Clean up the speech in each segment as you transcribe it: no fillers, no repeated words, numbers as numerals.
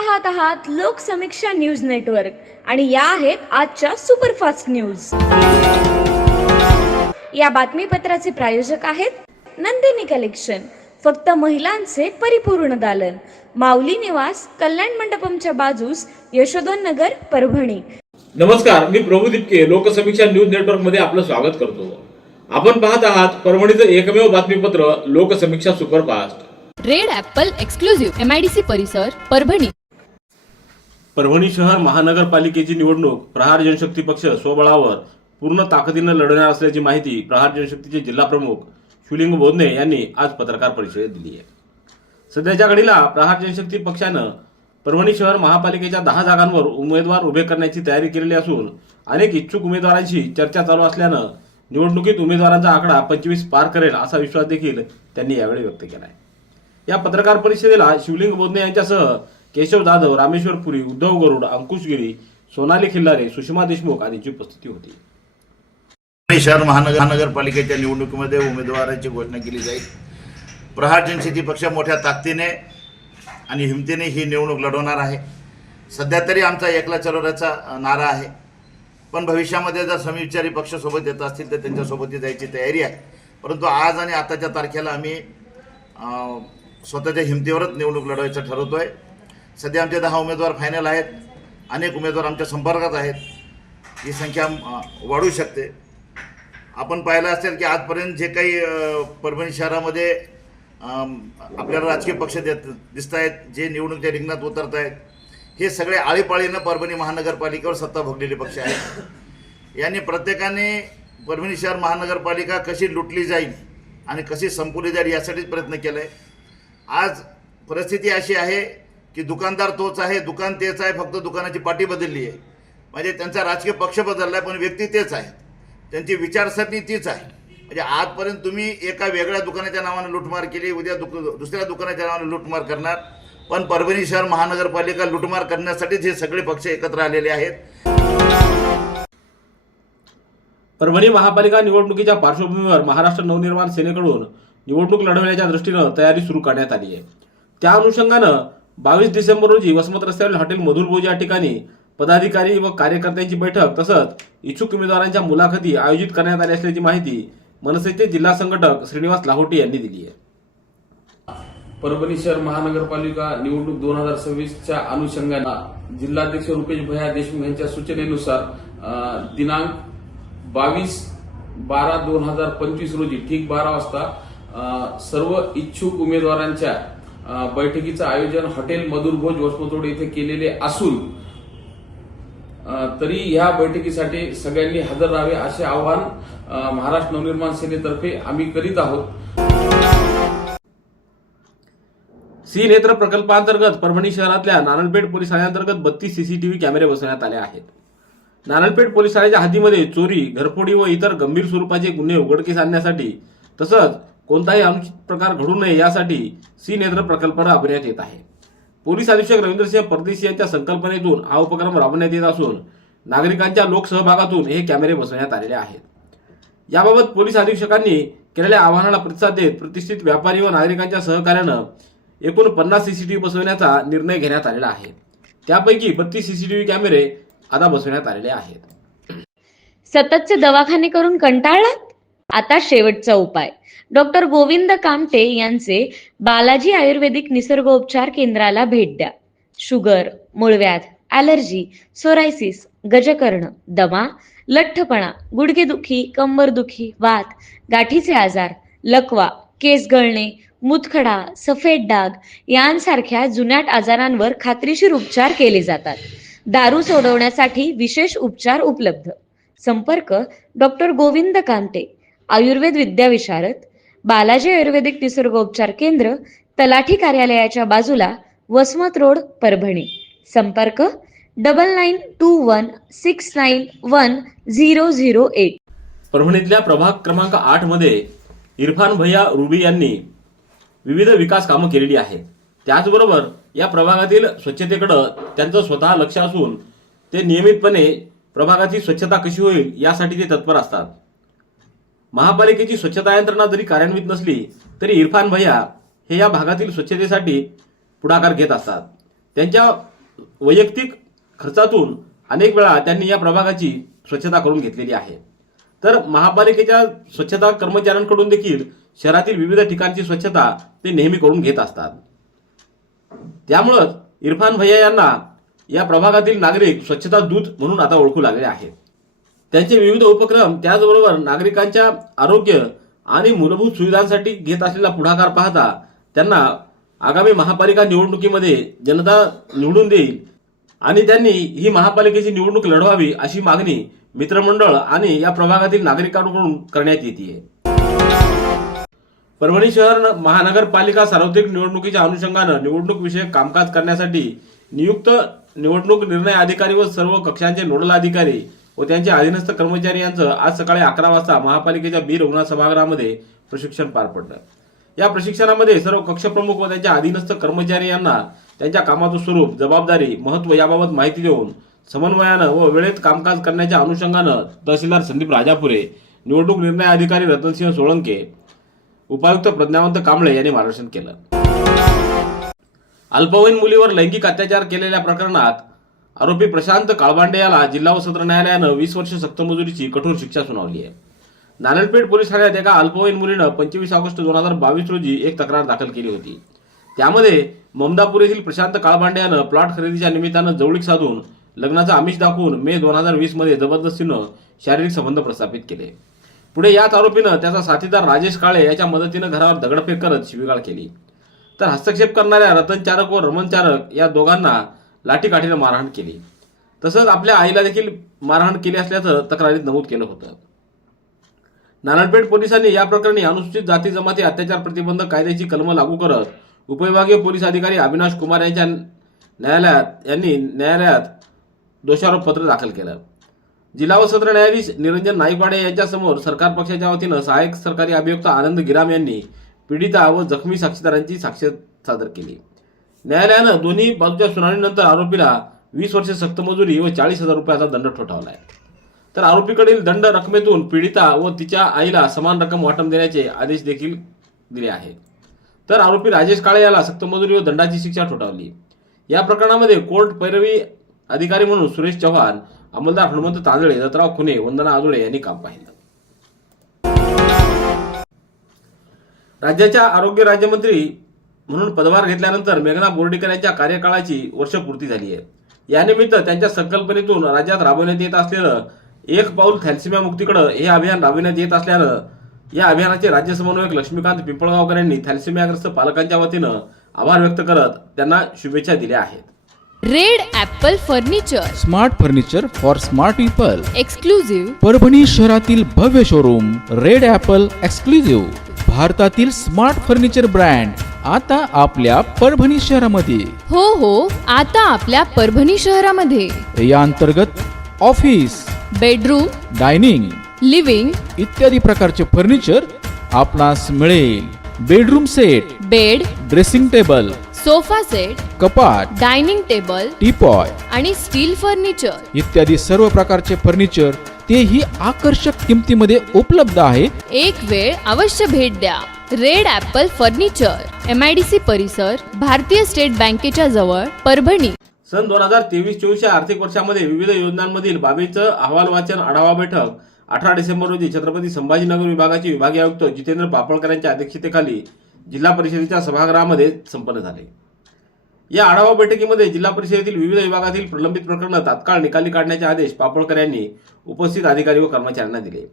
पाहत आहात Loksamiksha news network आणि या आहेत आजच्या सुपरफास्ट न्यूज। या बातमीपत्राचे प्रायोजक आहेत नंदिनी कलेक्शन, फक्त महिलांचे परिपूर्ण दालन, माऊली निवास, कल्याण मंडपमच्या बाजूस, यशोधन नगर, परभणी। नमस्कार, मी प्रभू दिपके लोकसमीक्षा न्यूज नेटवर्क मध्ये आपलं स्वागत करतो। आपण पाहत आहात परभणीचं एकमेव बातमीपत्र Loksamiksha superfast. Red Apple exclusive MIDC परिसर परभणी। परभणी शहर महानगरपालिकेची निवडणूक प्रहार जनशक्ती पक्ष स्वबळावर पूर्ण ताकदीने लढवणार असल्याची माहिती प्रहार जनशक्तीचे जिल्हा प्रमुख शिवलिंग बोधने यांनी आज पत्रकार परिषदेत दिली आहे। सध्याच्या घडीला प्रहार जनशक्ती पक्षानं परभणी शहर महापालिकेच्या 10 जागांवर उमेदवार उभे करण्याची तयारी केलेली असून अनेक इच्छुक उमेदवारांशी चर्चा चालू असल्यानं निवडणुकीत उमेदवारांचा आकडा 25 पार करेल असा विश्वास देखील त्यांनी यावेळी व्यक्त केला आहे। या पत्रकार परिषदेला शिवलिंग बोधने यांच्यासह केशव जाधव, रामेश्वर पुरी, उद्धव गरुड, अंकुश गिरी, सोनाली खिल्लारे, सुषमा देशमुख आदींची उपस्थिती होती। परभणी शहर महानगरपालिकेच्या निवडणुकीमध्ये उमेदवारांची घोषणा केली जाईल। प्रहार जनशक्ती पक्ष मोठ्या ताकदीने आणि हिमतीने ही निवडणूक लढवणार आहे। सध्या तरी आमचा एकला चलोराचा नारा आहे, पण भविष्यामध्ये जर समविचारी पक्ष सोबत येत असतील तर त्यांच्यासोबत जायची तयारी आहे। परंतु आज आणि आताच्या तारखेला आम्ही स्वतःच्या हिमतीवरच निवडणूक लढवायचं ठरवतोय। सध्या आमचे 10 उमेदवार फायनल आहेत, अनेक उमेदवार आमच्या संपर्कात आहेत, ही संख्या वाढू शकते। आपण पाहिलं असेल की आजपर्यंत जे काही परभणी शहरामध्ये आपल्याला राजकीय पक्ष दिसत आहेत, जे निवडणुकीच्या रिंगणात उतरत आहेत, हे सगळे आळीपाळीनं परभणी महानगरपालिकेवर सत्ता भोगलेले पक्ष आहेत। यांनी प्रत्येकाने परभणी शहर महानगरपालिका कशी लुटली जाईल आणि कशी संपवली जाईल यासाठीच प्रयत्न केला आहे। आज परिस्थिती अशी आहे की दुकानदार तोच आहे, दुकान तेच आहे, फक्त दुकानाची पाटी बदलली आहे। म्हणजे त्यांचा राजकीय पक्ष बदलला आहे पण व्यक्ती तेच आहे, त्यांची विचारसरणी तीच आहे। म्हणजे आजपर्यंत तुम्ही एका वेगळ्या दुकानाच्या नावाने लूटमार केली, उद्या दुसऱ्या दुकानाच्या नावाने लूटमार करणार, पण परभणी शहर महानगरपालिका लूटमार करण्यासाठीच हे सगळे पक्ष एकत्र आलेले आहेत। परभणी महापालिका निवडणुकीच्या पार्श्वभूमीवर महाराष्ट्र नवनिर्माण सेनेकडून निवडणूक लढवण्याच्या दृष्टीनं तयारी सुरू करण्यात आली आहे। त्या अनुषंगानं 22 डिसेंबर रोजी वसमत रस्त्यावरील हॉटेल मधुरभोज या ठिकाणी पदाधिकारी व कार्यकर्त्यांची बैठक तसंच इच्छुक उमेदवारांच्या मुलाखती आयोजित करण्यात आली असल्याची माहिती मनसेचे जिल्हा संघटक श्रीनिवास लाहोटी यांनी दिली आहे। परभणी शहर महानगरपालिका निवडणूक 2026च्या अनुषंगाने जिल्हाध्यक्ष रुपेश भैया देशमुख यांच्या सूचनेनुसार दिनांक 22/12/2025 रोजी ठीक 12 वाजता सर्व इच्छुक उमेदवारांच्या बैठकीचं आयोजन हॉटेल मधुरभोज वसमत रोड येथे केलेले असून तरी या बैठकीसाठी सगळ्यांनी हजर राहावे असे आवाहन महाराष्ट्र नवनिर्माण सेनेतर्फे आम्ही करीत आहोत। सी नेत्र प्रकल्पांतर्गत परभणी शहरातल्या नारळपेठ पोलीस ठाण्याअंतर्गत 32 CCTV कॅमेरे बसवण्यात आले आहेत। नारळपेठ पोलीस ठाण्याच्या हद्दीमध्ये चोरी, घरफोडी व इतर गंभीर स्वरूपाचे गुन्हे उघडकीस आणण्यासाठी तसंच कोणताही अनुचित प्रकार घडू नये यासाठी सी नेत्र प्रकल्प राबवण्यात येत आहे। पोलीस अधीक्षक रवींद्रसिंह परदेशी यांच्या संकल्पनेतून हा उपक्रम राबवण्यात येत असून नागरिकांच्या लोकसहभागातून हे कॅमेरे बसवण्यात आलेले आहेत। याबाबत पोलीस अधीक्षकांनी केलेल्या आवाहनाला प्रतिसाद देत प्रतिष्ठित व्यापारी व नागरिकांच्या सहकार्यानं एकूण 50 CCTV बसवण्याचा निर्णय घेण्यात आलेला आहे। त्यापैकी 32 CCTV कॅमेरे आता बसवण्यात आलेले आहेत। सततचे दवाखाने करून कंटाळलात? आता शेवटचा उपाय। डॉक्टर गोविंद कामटे यांचे बालाजी आयुर्वेदिक निसर्गोपचार केंद्राला भेट द्या। शुगर, मूळव्याध, ॲलर्जी, सोरायसिस, गजकर्ण, दमा, लठ्ठपणा, गुडघेदुखी, कंबरदुखी, वात, गाठीचे आजार, लकवा, केस गळणे, मुतखडा, सफेद डाग यांसारख्या जुनाट आजारांवर खात्रीशीर उपचार केले जातात। दारू सोडवण्यासाठी विशेष उपचार उपलब्ध। संपर्क डॉक्टर गोविंद कामटे, आयुर्वेद विद्याविशारद, बालाजी आयुर्वेदिक निसर्गोपचार केंद्र, तलाठी कार्यालयाच्या बाजूला, वसमत रोड, परभणी। संपर्क 9921691008। परभणीतल्या प्रभाग क्रमांक 8 मध्ये इरफान भैया रुबी यांनी विविध विकास कामं केलेली आहेत। त्याचबरोबर या प्रभागातील स्वच्छतेकडे त्यांचं स्वतः लक्ष असून ते नियमितपणे प्रभागाची स्वच्छता कशी होईल यासाठी ते तत्पर असतात। महापालिकेची स्वच्छता यंत्रणा जरी कार्यान्वित नसली तरी इरफान भैया हे या भागातील स्वच्छतेसाठी पुढाकार घेत असतात। त्यांच्या वैयक्तिक खर्चातून अनेक वेळा त्यांनी या प्रभागाची स्वच्छता करून घेतलेली आहे. तर महापालिकेच्या स्वच्छता कर्मचाऱ्यांकडून देखील शहरातील विविध ठिकाणची स्वच्छता ते नेहमी करून घेत असतात. त्यामुळंच इरफान भैया यांना या प्रभागातील नागरिक स्वच्छता दूत म्हणून आता ओळखू लागले आहेत. त्यांचे विविध उपक्रम त्याचबरोबर नागरिकांच्या आरोग्य आणि मूलभूत सुविधांसाठी घेत असलेला पुढाकार पाहता त्यांना आगामी महापालिका निवडणुकीमध्ये जनता निवडून देईल आणि त्यांनी ही महापालिकेची निवडणूक लढवावी अशी मागणी मित्रमंडळ आणि या प्रभागातील नागरिकांकडून करण्यात येते. परभणी शहर महानगरपालिका सार्वत्रिक निवडणुकीच्या अनुषंगानं निवडणूक विषयक कामकाज करण्यासाठी नियुक्त निवडणूक निर्णय अधिकारी व सर्व कक्षांचे नोडल अधिकारी व त्यांचे अधीनस्थ कर्मचारी यांचं आज सकाळी 11 वाजता महापालिकेच्या बी रघुनाथ सभागृहामध्ये प्रशिक्षण पार पडलं. या प्रशिक्षणामध्ये सर्व कक्षप्रमुख व त्यांच्या अधीनस्थ कर्मचारी यांना त्यांच्या कामाचं स्वरूप, जबाबदारी, महत्त्व याबाबत माहिती देऊन समन्वयानं व वेळेत कामकाज करण्याच्या अनुषंगानं तहसीलदार संदीप राजापुरे, निवडणूक निर्णय अधिकारी रतनसिंह सोळंके, उपायुक्त प्रज्ञावंत कांबळे यांनी मार्गदर्शन केलं. अल्पवयीन मुलीवर लैंगिक अत्याचार केलेल्या प्रकरणात आरोपी प्रशांत काळबांडे याला जिल्हा व सत्र न्यायालयानं 20 वर्ष सक्तमजुरीची कठोर शिक्षा सुनावली आहे. नारायणपेठ पोलीस ठाण्यात एका अल्पवयीन मुलीनं 25 ऑगस्ट 2022 रोजी एक तक्रार दाखल केली होती. त्यामध्ये ममदापूर येथील प्रशांत काळबांडे यानं प्लॉट खरेदीच्या निमित्तानं जवळीक साधून लग्नाचा आमिष दाखवून मे 2020 मध्ये जबरदस्तीनं शारीरिक संबंध प्रस्थापित केले. पुढे याच आरोपीनं त्याचा साथीदार राजेश काळे याच्या मदतीनं घरावर दगडफेक करत शिवीगाळ केली. तर हस्तक्षेप करणाऱ्या रतन चारक व रमन चारक या दोघांना लाठीकाठीनं मारहाण केली. तसंच आपल्या आईला देखील मारहाण केली असल्याचं तक्रारीत नमूद केलं होतं. नारायणपेठ पोलिसांनी या प्रकरणी अनुसूचित जाती जमाती अत्याचार प्रतिबंधक कायद्याची कलमं लागू करत उपविभागीय पोलीस अधिकारी अविनाश कुमार यांच्या न्यायालयात दोषारोप पत्र दाखल केलं. जिल्हा व सत्र न्यायाधीश निरंजन नाईकवाडे यांच्यासमोर सरकार पक्षाच्या वतीनं सहाय्यक सरकारी अभियोक्ता आनंद गिराम यांनी पीडिता व जखमी साक्षीदारांची साक्ष सादर केली. न्यायालयानं दोन्ही बाजूच्या सुनावणीनंतर आरोपीला 20 वर्षे सक्तमजुरी व 40,000 रुपयाचा दंड ठोठावलाय. तर आरोपीकडील दंड रकमेतून पीडिता व तिच्या आईला समान रक्कम वाटप देण्याचे आदेश देखील दिले आहेत. तर आरोपी राजेश काळे याला सक्तमजुरी व दंडाची शिक्षा ठोठावली. या प्रकरणामध्ये कोर्ट पैरवी अधिकारी म्हणून सुरेश चव्हाण, अंमलदार हनुमंत तांदळे, दत्तराव खुने, वंदना आजोळे यांनी काम पाहिलं. राज्याच्या आरोग्य राज्यमंत्री म्हणून पदभार घेतल्यानंतर मेघना बोर्डीकर यांच्या कार्यकाळाची वर्षपूर्ती झाली आहे. यानिमित्त त्यांच्या संकल्पनेतून राज्यात राबवण्यात येत असलेलं एक पाऊल थॅलेसेमिया मुक्तीकडे हे अभियान राबविण्यात येत असल्यानं या अभियानाचे राज्य समन्वयक लक्ष्मीकांत पिंपळगावकर यांनी थॅलेसेमियाग्रस्त पालकांच्या वतीनं आभार व्यक्त करत त्यांना शुभेच्छा दिल्या आहेत. Red Apple furniture, smart furniture for smart people. Exclusive Parbhani शहरातील भव्य शोरूम रेड ॲपल एक्सक्लुझिव्ह, भारतातील स्मार्ट फर्निचर ब्रँड आता आपल्या परभणी शहरामध्ये. हो, आता आपल्या परभणी शहरामध्ये. या अंतर्गत ऑफिस, बेडरूम, डायनिंग, लिव्हिंग इत्यादी प्रकारचे फर्निचर आपणास मिळेल. Bedroom set, bed, dressing table, sofa set, कपाट, डायनिंग टेबल टीपॉय आणि स्टील फर्निचर इत्यादी सर्व प्रकारचे फर्निचर तेही आकर्षक किमतीमध्ये उपलब्ध आहे. एक वेळ अवश्य भेट द्या. रेड ॲपल फर्निचर, MIDC परिसर, भारतीय स्टेट बँकेच्या जवळ, परभणी. सन 2023-24 आर्थिक वर्षामध्ये विविध योजनांमधील बाबींचं अहवाल वाचन आढावा बैठक 18 डिसेंबर रोजी छत्रपती संभाजीनगर विभागाचे विभागीय आयुक्त जितेंद्र पापळकर यांच्या अध्यक्षतेखाली जिल्हा परिषदेच्या सभागृहामध्ये संपन्न झाले. या आढावा बैठकीमध्ये जिल्हा परिषदेतील विविध विभागातील प्रलंबित प्रकरणं तात्काळ निकाली काढण्याचे आदेश पापळकर यांनी उपस्थित अधिकारी व कर्मचाऱ्यांना दिले.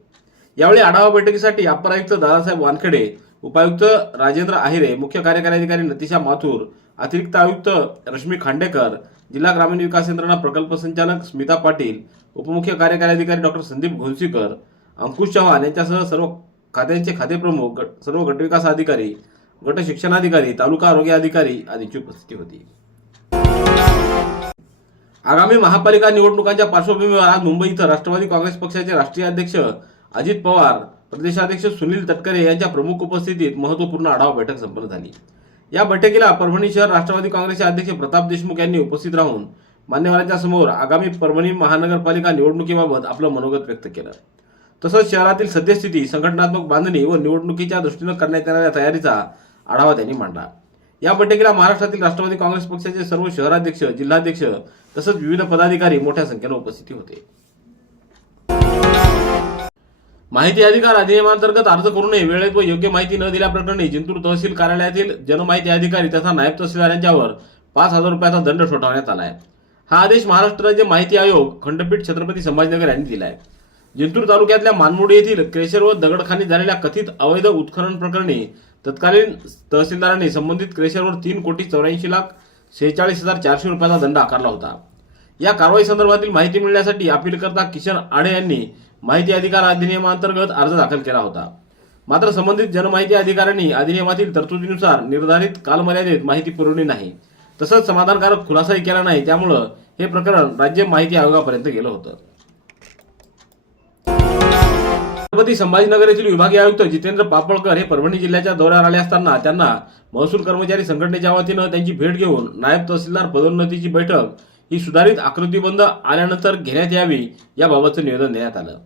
यावेळी आढावा बैठकीसाठी अप्पर आयुक्त दादासाहेब वानखेडे, उपायुक्त राजेंद्र आहिरे, मुख्य कार्यकारी अधिकारी नतिशा माथुर, अतिरिक्त आयुक्त रश्मी खांडेकर, जिल्हा ग्रामीण विकास यंत्रणा प्रकल्प संचालक स्मिता पाटील, उपमुख्य कार्यकारी अधिकारी डॉक्टर संदीप घोलसीकर, अंकुश चव्हाण यांच्यासह सर्व खात्यांचे खातेप्रमुख, सर्व गटविकास अधिकारी, गट शिक्षणाधिकारी, तालुका आरोग्य अधिकारी आदींची उपस्थिती होती. आगामी महापालिका निवडणुकांच्या पार्श्वभूमीवर आज मुंबई इथं राष्ट्रवादी काँग्रेस पक्षाचे राष्ट्रीय अध्यक्ष अजित पवार, प्रदेशाध्यक्ष सुनील तटकरे यांच्या प्रमुख उपस्थितीत महत्त्वपूर्ण आढावा बैठक संपन्न झाली. या बैठकीला परभणी शहर राष्ट्रवादी काँग्रेसचे अध्यक्ष प्रताप देशमुख यांनी उपस्थित राहून मान्यवरांच्या समोर आगामी परभणी महानगरपालिका निवडणुकीबाबत आपलं मनोगत व्यक्त केलं. तसंच शहरातील सद्यस्थिती, संघटनात्मक बांधणी व निवडणुकीच्या दृष्टीनं करण्यात येणाऱ्या तयारीचा आढावा त्यांनी मांडला. या बैठकीला महाराष्ट्रातील राष्ट्रवादी काँग्रेस पक्षाचे सर्व शहराध्यक्ष, जिल्हाध्यक्ष तसंच विविध पदाधिकारी मोठ्या संख्येने उपस्थित होते. माहिती अधिकार अधिनियमांतर्गत अर्ज करूनही वेळेत व योग्य माहिती न दिल्याप्रकरणी जिंतूर तहसील कार्यालयातील जनमाहिती अधिकारी तथा नायब तहसीलदार यांच्यावर 5,000 रुपयाचा दंड ठोठावण्यात आला आहे. हा आदेश महाराष्ट्र राज्य माहिती आयोग खंडपीठ छत्रपती संभाजीनगर यांनी दिला आहे. जिंतूर तालुक्यातल्या मानमोडी येथील क्रेशर व दगडखानी झालेल्या कथित अवैध उत्खनन प्रकरणी तत्कालीन तहसीलदारांनी संबंधित क्रेशरवर 3,84,46,400 रुपयाचा दंड आकारला होता. या कारवाई संदर्भातील माहिती मिळण्यासाठी अपीलकर्ता किशन आडे यांनी माहिती अधिकार अधिनियमांतर्गत अर्ज दाखल केला होता. मात्र संबंधित जनमाहिती अधिकाऱ्यांनी अधिनियमातील तरतुदीनुसार निर्धारित कालमर्यादेत माहिती पुरवली नाही, तसंच समाधानकारक खुलासाही केला नाही. त्यामुळे हे प्रकरण राज्य माहिती आयोगापर्यंत गेलं होतं. छत्रपती संभाजीनगर येथील विभागीय आयुक्त जितेंद्र पापळकर हे परभणी जिल्ह्याच्या दौऱ्यावर आले असताना त्यांना महसूल कर्मचारी संघटनेच्या वतीनं त्यांची भेट घेऊन नायब तहसीलदार पदोन्नतीची बैठक ही सुधारित आकृतीबंध आल्यानंतर घेण्यात यावी याबाबतचं निवेदन देण्यात आलं.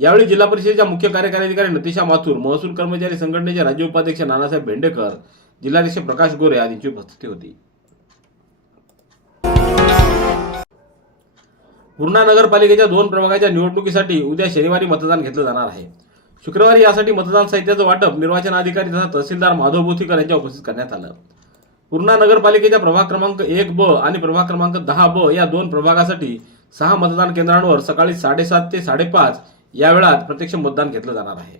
यावेळी जिल्हा परिषदेच्या मुख्य कार्यकारी अधिकारी नतीशा माथुर, महसूल कर्मचारी संघटनेचे राज्य उपाध्यक्ष नानासाहेब भेंडेकर, जिल्हाध्यक्ष प्रकाश गोरे आदींची उपस्थिती होती. पूर्णा नगरपालिकेच्या 2 प्रभागाच्या निवडणुकीसाठी उद्या शनिवारी मतदान घेतलं जाणार आहे. शुक्रवारी यासाठी मतदान साहित्याचं वाटप निर्वाचन अधिकारी तथा तहसीलदार माधव बोथीकर यांच्या उपस्थित करण्यात आलं. पूर्णा नगरपालिकेच्या प्रभाग क्रमांक 1B आणि प्रभाग क्रमांक 10B या 2 प्रभागासाठी 6 मतदान केंद्रांवर सकाळी 7:30 ते 5:30 या वेळात प्रत्यक्ष मतदान घेतलं जाणार आहे.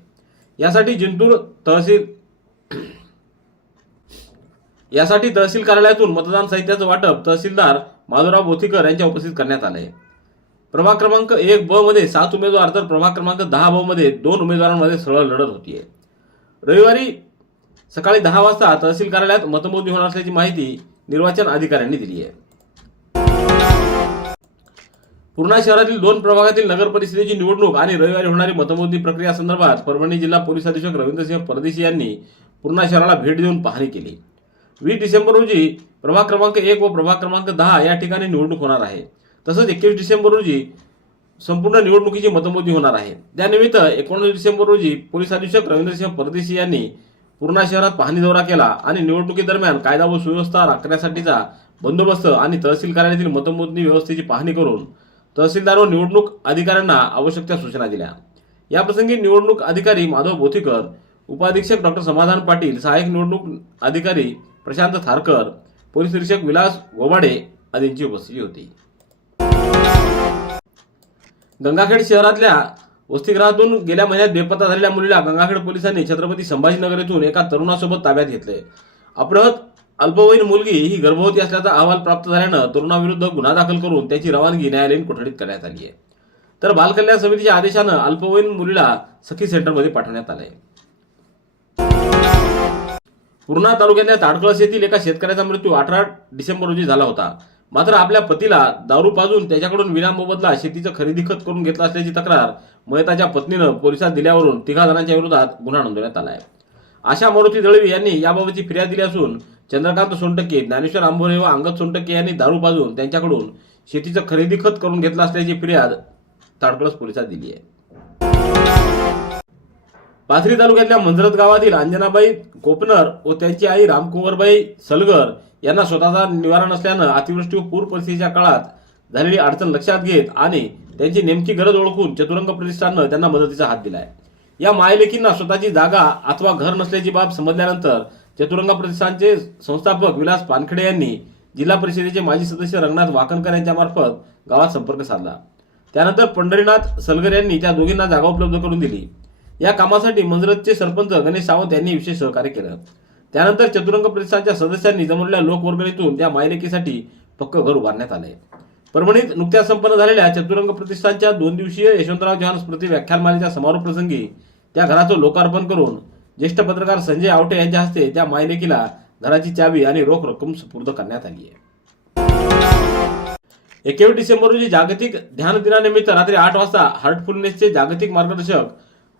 यासाठी तहसील कार्यालयातून मतदान साहित्याचं वाटप तहसीलदार माधवराव बोथीकर यांच्या उपस्थित करण्यात आले. प्रभाग क्रमांक 1B मध्ये 7 उमेदवार तर प्रभाग क्रमांक 10B मध्ये 2 उमेदवारांमध्ये सरळ लढत होतीये. रविवारी सकाळी 10 वाजता तहसील कार्यालयात मतमोजणी होणार असल्याची माहिती निर्वाचन अधिकाऱ्यांनी दिली आहे. पूर्णा शहरातील 2 प्रभागातील नगर परिषदेची निवडणूक आणि रविवारी होणारी मतमोजणी प्रक्रिया संदर्भात परभणी जिल्हा पोलीस अधीक्षक रवींद्रसिंह परदेशी यांनी पूर्णा शहराला भेट देऊन पाहणी केली. 20 डिसेंबर रोजी प्रभाग क्रमांक 1 व प्रभाग क्रमांक 10 या ठिकाणी निवडणूक होणार आहे. तसंच 21 डिसेंबर रोजी संपूर्ण निवडणुकीची मतमोजणी होणार आहे. त्यानिमित्त 19 डिसेंबर रोजी पोलीस अधीक्षक रवींद्रसिंह परदेशी यांनी पूर्णा शहरात पाहणी दौरा केला आणि निवडणुकीदरम्यान कायदा व सुव्यवस्था राखण्यासाठीचा बंदोबस्त आणि तहसील कार्यालयातील मतमोजणी व्यवस्थेची पाहणी करून तहसीलदार व निवडणूक अधिकाऱ्यांना आवश्यक त्या सूचना दिल्या. याप्रसंगी निवडणूक अधिकारी माधव बोथीकर, उपाधीक्षक डॉक्टर समाधान पाटील, सहाय्यक निवडणूक अधिकारी प्रशांत थारकर, पोलीस निरीक्षक विलास गोबाडे आदींची उपस्थिती होती. गंगाखेड शहरातल्या वसतिगृहातून गेल्या महिन्यात बेपत्ता झालेल्या मुलीला गंगाखेड पोलिसांनी छत्रपती संभाजीनगर येथून एका तरुणासोबत ताब्यात घेतले. अपहृत अल्पवयीन मुलगी ही गर्भवती असल्याचा अहवाल प्राप्त झाल्यानं तरुणाविरुद्ध गुन्हा दाखल करून त्याची रवानगी न्यायालयीन कोठडीत करण्यात आली आहे. तर बालकल्याण समितीच्या आदेशानं अल्पवयीन मुलीला सखी सेंटरमध्ये पाठवण्यात आले. पूर्णा तालुक्यातल्या ताडकळस येथील एका शेतकऱ्याचा मृत्यू 18 डिसेंबर रोजी झाला होता. मात्र आपल्या पतीला दारू पाजून त्याच्याकडून विनामोबदला शेतीचं खरेदी खत करून घेतला असल्याची तक्रार मयताच्या पत्नीनं पोलिसात दिल्यावरून 3 जणांच्या विरोधात गुन्हा नोंदवण्यात आला आहे. आशा मारुती दळवी यांनी याबाबतची फिर्याद दिली असून चंद्रकांत सोनटक्के, ज्ञानेश्वर आंबोरे व अंगद सोनटक्के यांनी दारू पाजून त्यांच्याकडून शेतीचं खरेदी खत करून घेतला असल्याची फिर्याद ताडकळस पोलिसात दिली आहे. पाथरी तालुक्यातल्या मंजरत गावातील अंजनाबाई कोपनर व त्यांची आई रामकुंवरबाई सलगर यांना स्वतःचा निवारा नसल्यानं अतिवृष्टी व पूर परिस्थितीच्या काळात झालेली अडचण लक्षात घेत आणि त्यांची नेमकी गरज ओळखून चतुरंग प्रतिष्ठाननं त्यांना मदतीचा हात दिलाय. या मायलेकींना स्वतःची जागा अथवा घर नसल्याची बाब समजल्यानंतर चतुरंग प्रतिष्ठानचे संस्थापक विलास पानखडे यांनी जिल्हा परिषदेचे माजी सदस्य रंगनाथ वाकणकर यांच्या मार्फत गावात संपर्क साधला. त्यानंतर पंढरीनाथ सलगर यांनी त्या दोघींना जागा उपलब्ध करून दिली. या कामासाठी मंजरतचे सरपंच गणेश सावंत यांनी विशेष सहकार्य केलं. त्यानंतर चतुरंग प्रतिष्ठानच्या सदस्यांनी जमवलेल्या लोकवर्गणीतून त्या मायलेकीसाठी पक्क घर उभारण्यात आले. परभणीत नुकत्याच संपन्न झालेल्या चतुरंग प्रतिष्ठानच्या 2 दिवसीय यशवंतराव चव्हाण स्मृती व्याख्यानमालेच्या समारोप प्रसंगी त्या घराचं लोकार्पण करून ज्येष्ठ पत्रकार संजय आवटे यांच्या हस्ते त्या मायलेकीला घराची चावी आणि रोख रक्कम सुपूर्द करण्यात आली आहे. 21 डिसेंबर रोजी जागतिक ध्यान दिनानिमित्त रात्री 8 वाजता हार्टफुलनेसचे जागतिक मार्गदर्शक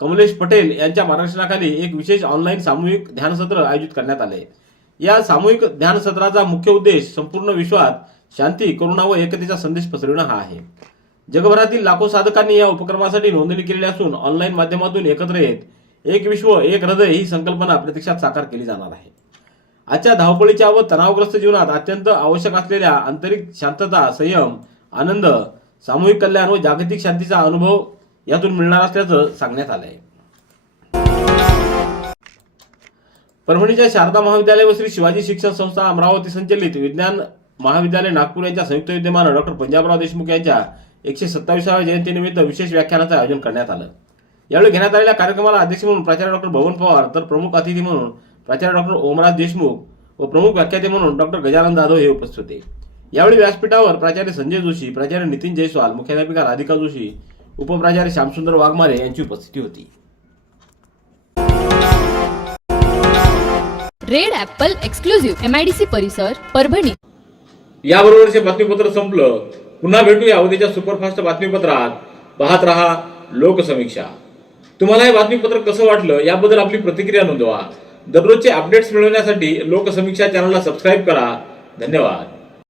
कमलेश पटेल यांच्या मार्गदर्शनाखाली एक विशेष ऑनलाईन सामूहिक ध्यान सत्र आयोजित करण्यात आले. या सामूहिक ध्यान सत्राचा मुख्य उद्देश संपूर्ण विश्वात शांती, करुणा व एकतेचा संदेश पसरविणं हा आहे. जगभरातील लाखो साधकांनी या उपक्रमासाठी नोंदणी केलेली असून ऑनलाईन माध्यमातून एकत्र येत एक विश्व एक हृदय ही संकल्पना प्रत्यक्षात साकार केली जाणार आहे. आजच्या धावपळीच्या व तणावग्रस्त जीवनात अत्यंत आवश्यक असलेल्या आंतरिक शांतता, संयम, आनंद, सामूहिक कल्याण व जागतिक शांतीचा अनुभव यातून मिळणार असल्याचं सांगण्यात आलंय. परभणीच्या शारदा महाविद्यालय व श्री शिवाजी शिक्षण संस्था अमरावती संचलित विज्ञान महाविद्यालय नागपूर यांच्या संयुक्त विद्यमानं डॉक्टर पंजाबराव देशमुख यांच्या 127व्या जयंतीनिमित्त विशेष व्याख्यानाचं आयोजन करण्यात आलं. यावेळी घेण्यात आलेल्या कार्यक्रमाला अध्यक्ष म्हणून प्राचार्य डॉक्टर भवन पवार, तर प्रमुख अतिथी म्हणून प्राचार्य डॉक्टर ओमराज देशमुख व प्रमुख व्याख्याते म्हणून डॉक्टर गजानन जाधव हे उपस्थित होते. यावेळी व्यासपीठावर प्राचार्य संजय जोशी, प्राचार्य नितीन जयस्वाल, मुख्याध्यापिका राधिका जोशी, उपप्राचार्य श्यामसुंदर वाघमारे यांची उपस्थिती होती. रेड ॲपल एक्सक्लुझिव्ह MIDC परिसर परभणी. याबरोबरचे बातमीपत्र संपलं. पुन्हा भेटूया उद्याच्या सुपरफास्ट बातमीपत्रात. पाहत रहा लोकसमीक्षा. तुम्हाला हे बातमीपत्र कसं वाटलं याबद्दल आपली प्रतिक्रिया नोंदवा. दररोजचे अपडेट्स मिळवण्यासाठी लोकसमीक्षा चॅनलला सबस्क्राईब करा. धन्यवाद.